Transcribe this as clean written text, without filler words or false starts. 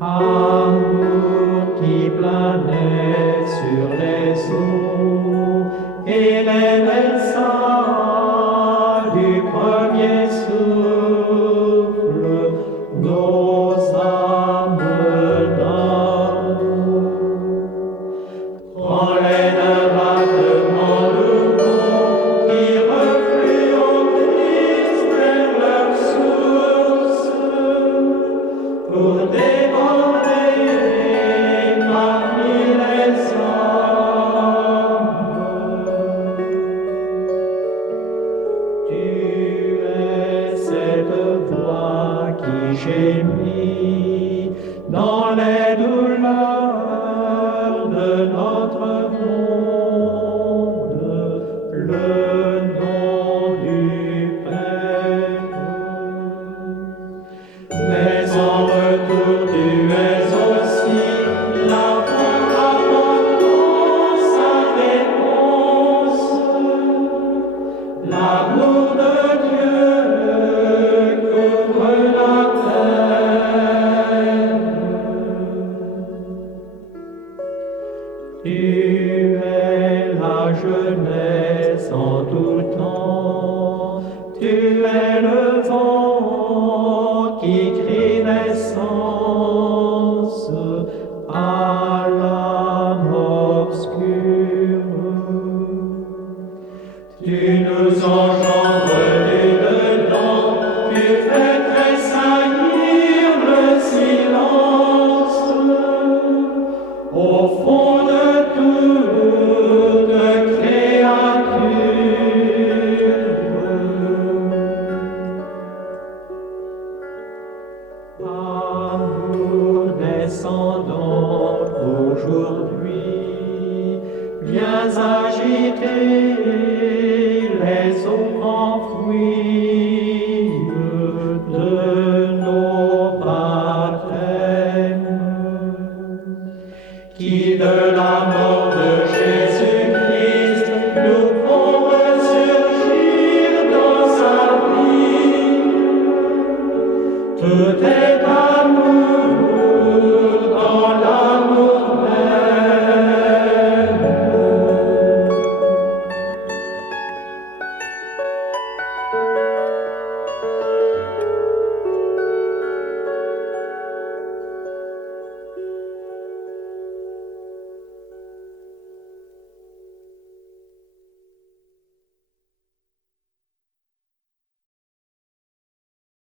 Amour qui planait sur les eaux et les berças du premier souffle, nos âmes d'amour. Prends-les d'un battement nouveau qui reflue au Christ vers leur source pour déborder parmi les hommes. Tu es cette voix qui gémit dans les douleurs de notre monde, le nom du Père. Mais en retour, tu es aussi la voix apportant sa réponse, l'amour de Dieu couvre la terre. Tu es la jeunesse en tout temps, tu es le vent qui crie naissance à l'âme obscure. Tu nous engendres